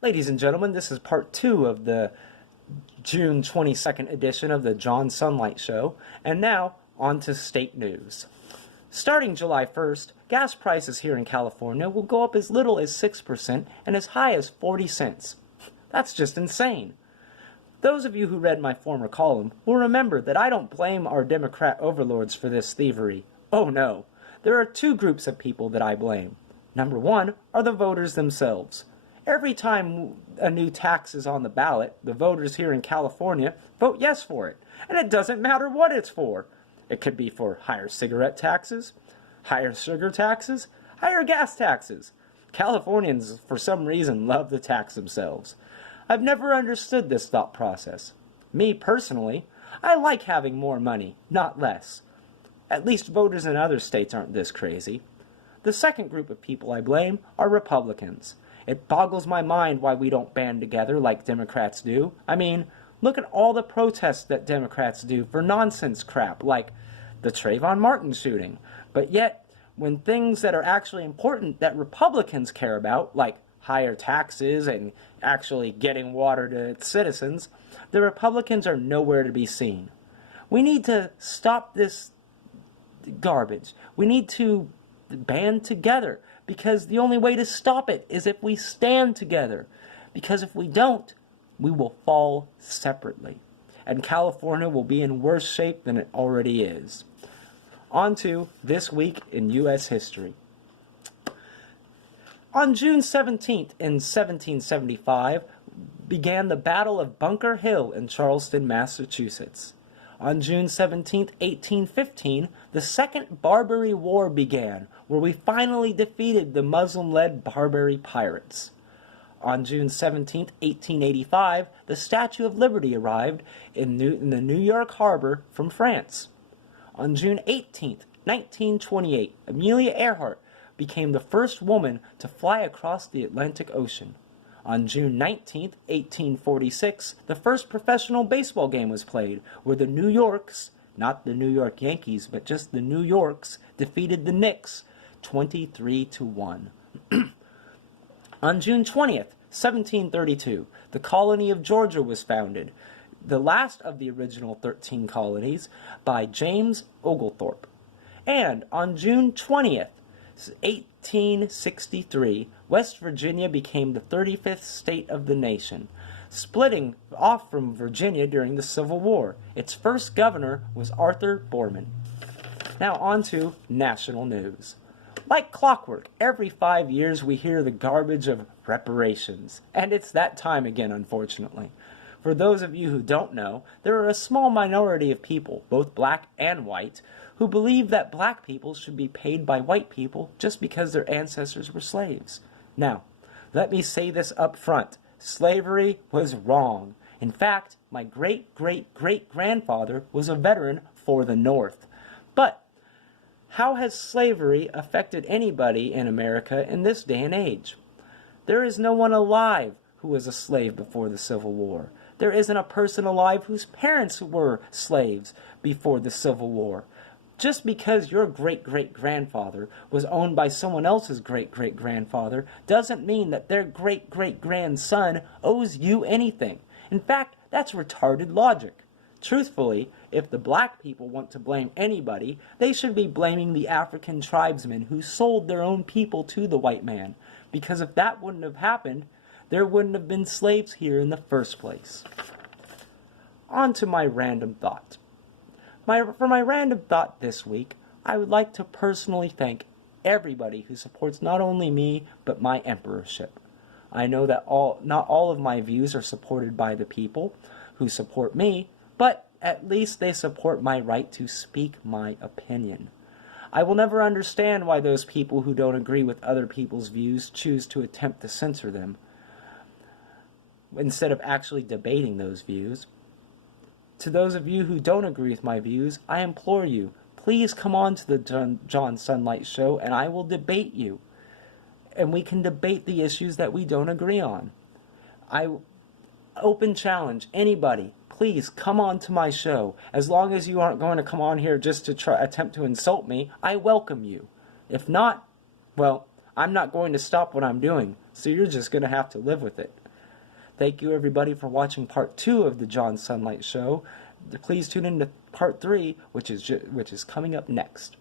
Ladies and gentlemen, this is part 2 of the June 22nd edition of the John Sunlight Show, and now on to state news. Starting July 1st, gas prices here in California will go up as little as 6% and as high as 40 cents. That's just insane. Those of you who read my former column will remember that I don't blame our Democrat overlords for this thievery. Oh no, there are two groups of people that I blame. Number one are the voters themselves. Every time a new tax is on the ballot, the voters here in California vote yes for it. And it doesn't matter what it's for. It could be for higher cigarette taxes, higher sugar taxes, higher gas taxes. Californians, for some reason, love to tax themselves. I've never understood this thought process. Me, personally, I like having more money, not less. At least voters in other states aren't this crazy. The second group of people I blame are Republicans. It boggles my mind why we don't band together like Democrats do. I mean, look at all the protests that Democrats do for nonsense crap like the Trayvon Martin shooting. But yet, when things that are actually important that Republicans care about, like higher taxes and actually getting water to its citizens, the Republicans are nowhere to be seen. We need to stop this garbage. We need to band together, because the only way to stop it is if we stand together. Because if we don't, we will fall separately. And California will be in worse shape than it already is. On to This Week in U.S. History. On June 17th in 1775 began the Battle of Bunker Hill in Charleston, Massachusetts. On June 17, 1815, the Second Barbary War began, where we finally defeated the Muslim-led Barbary pirates. On June 17, 1885, the Statue of Liberty arrived in the New York harbor from France. On June 18, 1928, Amelia Earhart became the first woman to fly across the Atlantic Ocean. On June 19, 1846, the first professional baseball game was played, where the New Yorks, not the New York Yankees, but just the New Yorks, defeated the Knicks 23-1. On June 20th, 1732, the colony of Georgia was founded, the last of the original 13 colonies, by James Oglethorpe. And on June 20th, 1863, West Virginia became the 35th state of the nation, splitting off from Virginia during the Civil War. Its first governor was Arthur Borman. Now on to national news. Like clockwork, every 5 years we hear the garbage of reparations, and it's that time again, unfortunately. For those of you who don't know, there are a small minority of people, both black and white, who believe that black people should be paid by white people just because their ancestors were slaves. Now, let me say this up front. Slavery was wrong. In fact, my great-great-great-grandfather was a veteran for the North. But how has slavery affected anybody in America in this day and age? There is no one alive who was a slave before the Civil War. There isn't a person alive whose parents were slaves before the Civil War. Just because your great-great-grandfather was owned by someone else's great-great-grandfather doesn't mean that their great-great-grandson owes you anything. In fact, that's retarded logic. Truthfully, if the black people want to blame anybody, they should be blaming the African tribesmen who sold their own people to the white man. Because if that wouldn't have happened, there wouldn't have been slaves here in the first place. On to my random thought. For my random thought this week, I would like to personally thank everybody who supports not only me, but my emperorship. I know that not all of my views are supported by the people who support me, but at least they support my right to speak my opinion. I will never understand why those people who don't agree with other people's views choose to attempt to censor them, instead of actually debating those views. To those of you who don't agree with my views, I implore you, please come on to the John Sunlight Show and I will debate you. And we can debate the issues that we don't agree on. I open challenge anybody, please come on to my show. As long as you aren't going to come on here just to attempt to insult me, I welcome you. If not, well, I'm not going to stop what I'm doing, so you're just going to have to live with it. Thank you, everybody, for watching part 2 of the John Sunlight Show. Please tune in to part 3, which is coming up next.